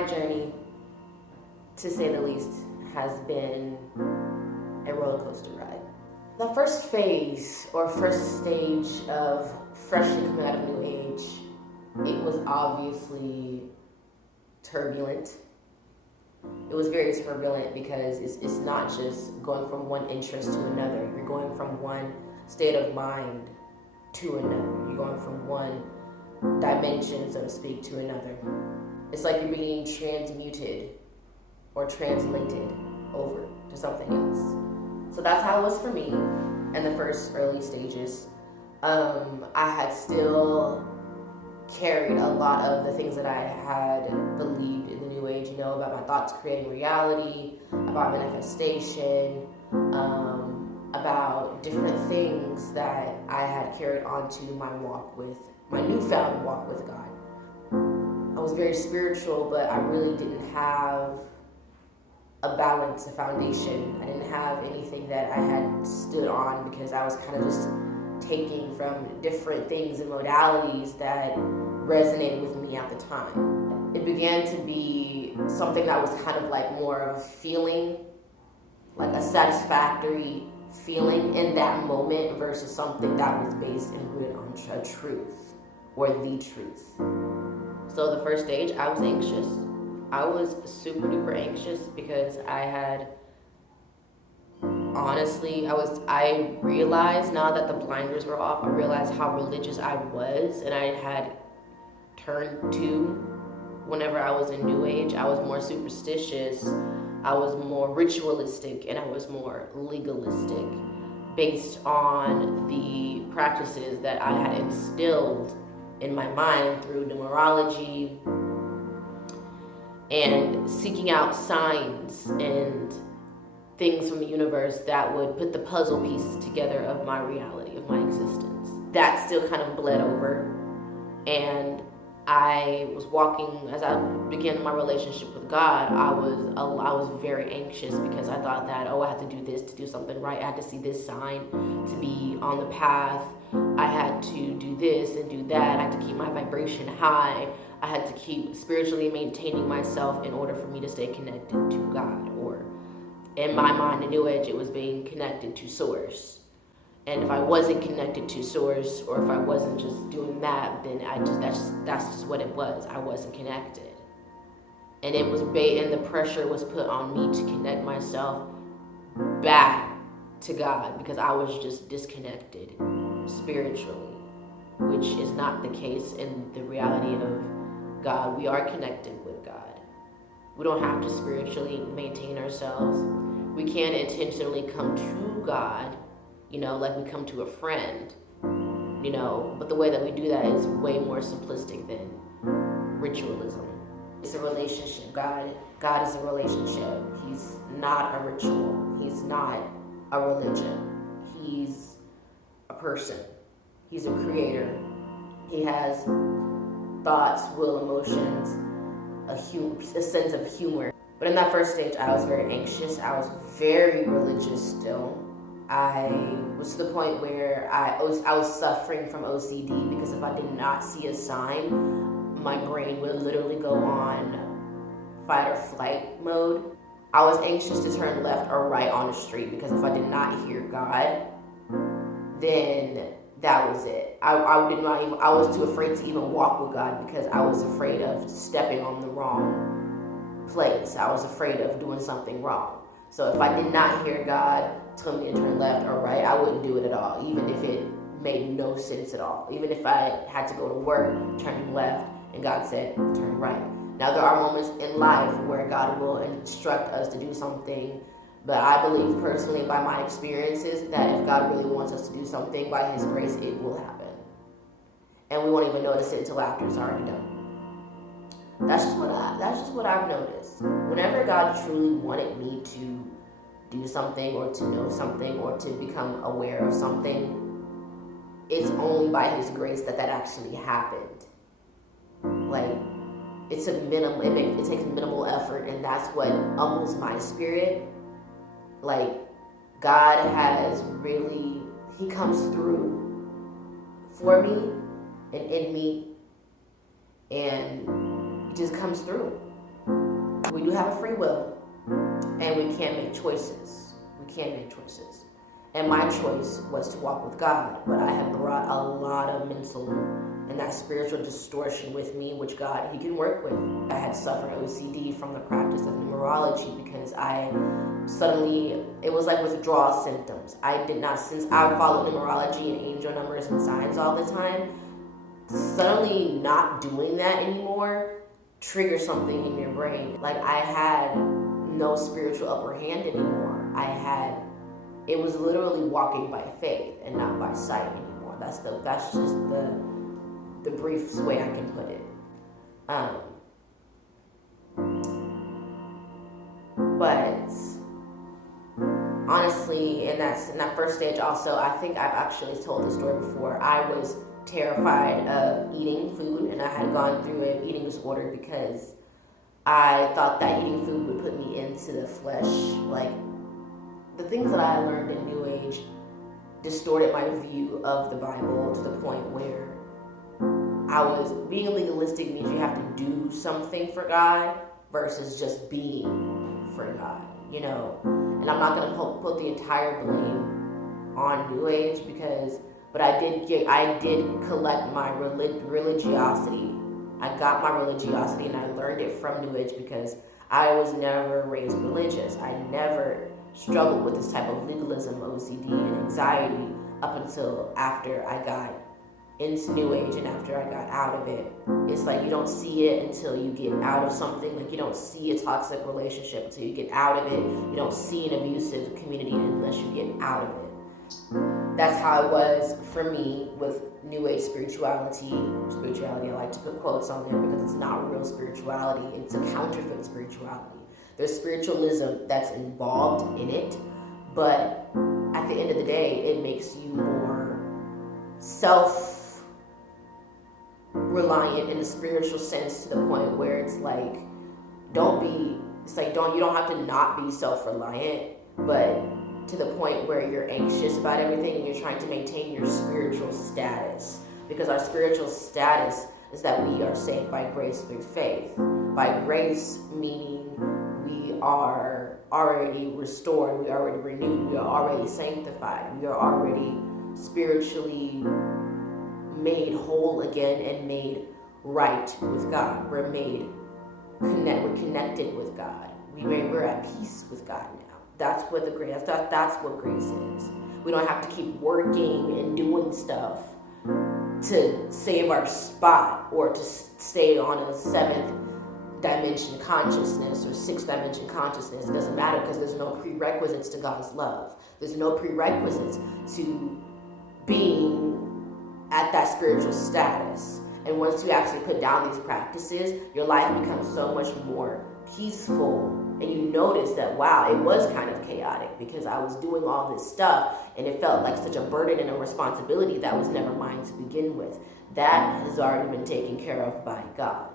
my journey, to say the least, has been a roller coaster ride. The first phase or first stage of freshly coming out of New Age, it was obviously turbulent. It was very turbulent because it's not just going from one interest to another. You're going from one state of mind to another. You're going from one dimension, so to speak, to another. It's like you're being transmuted or translated over to something else. So that's how it was for me in the first early stages. I had still carried a lot of the things that I had believed in the New Age, about my thoughts creating reality, about manifestation, about different things that I had carried on to my newfound walk with God. I was very spiritual, but I really didn't have a balance, a foundation. I didn't have anything that I had stood on because I was kind of just taking from different things and modalities that resonated with me at the time. It began to be something that was kind of like more of a feeling, like a satisfactory feeling in that moment versus something that was based and rooted on a truth or the truth. So the first stage, I was anxious. I was super duper anxious because I realized now that the blinders were off, I realized how religious I was, and I had turned to, whenever I was in New Age, I was more superstitious, I was more ritualistic, and I was more legalistic based on the practices that I had instilled in my mind through numerology and seeking out signs and things from the universe that would put the puzzle pieces together of my reality, of my existence. That still kind of bled over, and I was walking, as I began my relationship with God, I was very anxious because I thought that, I had to do this to do something right. I had to see this sign to be on the path. I had to do this and do that. I had to keep my vibration high. I had to keep spiritually maintaining myself in order for me to stay connected to God, or in my mind, in New Age, it was being connected to Source. And if I wasn't connected to Source, or if I wasn't just doing that, then that's just what it was. I wasn't connected. And it was and the pressure was put on me to connect myself back to God because I was just disconnected spiritually, which is not the case in the reality of God. We are connected with God. We don't have to spiritually maintain ourselves. We can intentionally come to God, like we come to a friend, but the way that we do that is way more simplistic than ritualism. It's a relationship. God is a relationship. He's not a ritual. He's not a religion. He's a person. He's a creator. He has thoughts, will, emotions, a sense of humor. But in that first stage, I was very anxious. I was very religious still. I was to the point where I was suffering from OCD because if I did not see a sign, my brain would literally go on fight or flight mode. I was anxious to turn left or right on the street because if I did not hear God, then that was it. I was too afraid to even walk with God because I was afraid of stepping on the wrong place. I was afraid of doing something wrong. So if I did not hear God tell me to turn left or right, I wouldn't do it at all, even if it made no sense at all. Even if I had to go to work, turning left, and God said, turn right. Now, there are moments in life where God will instruct us to do something, but I believe personally by my experiences that if God really wants us to do something by His grace, it will happen. And we won't even notice it until after it's already done. That's just what I've noticed. Whenever God truly wanted me to do something or to know something or to become aware of something, it's only by His grace that actually happened. Like, it takes minimal effort, and that's what humbles my spirit. Like, God has really, He comes through for me and in me, and He just comes through. we do have a free will, and we can make choices. We can make choices. And my choice was to walk with God, but I have brought a lot of mental and that spiritual distortion with me, which God, He can work with. I had suffered OCD from the practice of numerology because it was like withdrawal symptoms. I did not, since I followed numerology and angel numbers and signs all the time, suddenly not doing that anymore triggers something in your brain. Like I had no spiritual upper hand anymore. It was literally walking by faith and not by sight anymore. That's just the brief way I can put it. But honestly, in that first stage also, I think I've actually told this story before. I was terrified of eating food, and I had gone through an eating disorder because I thought that eating food would put me into the flesh. Like, the things that I learned in New Age distorted my view of the Bible to the point where being legalistic means you have to do something for God versus just being for God, you know. And I'm not going to put the entire blame on New Age but I did collect my religiosity. I got my religiosity and I learned it from New Age because I was never raised religious. I never struggled with this type of legalism, OCD, and anxiety up until after I got into New Age and after I got out of it. It's like you don't see it until you get out of something. Like you don't see a toxic relationship until you get out of it. You don't see an abusive community unless you get out of it. That's how it was for me with New Age spirituality. I like to put quotes on there because it's not real spirituality. It's a counterfeit spirituality. There's spiritualism that's involved in it, but at the end of the day, it makes you more self-reliant in the spiritual sense to the point where it's like, you don't have to not be self-reliant, but to the point where you're anxious about everything and you're trying to maintain your spiritual status. Because our spiritual status is that we are saved by grace through faith. By grace, meaning we are already restored, we are already renewed, we are already sanctified, we are already spiritually made whole again and made right with God. We're connected with God. We're at peace with God now. That's what that's what grace is. We don't have to keep working and doing stuff to save our spot or to stay on a 7th dimension consciousness or 6th dimension consciousness. It doesn't matter because there's no prerequisites to God's love. There's no prerequisites to being at that spiritual status. And once you actually put down these practices, your life becomes so much more peaceful. And you notice that, wow, it was kind of chaotic because I was doing all this stuff and it felt like such a burden and a responsibility that was never mine to begin with. That has already been taken care of by God.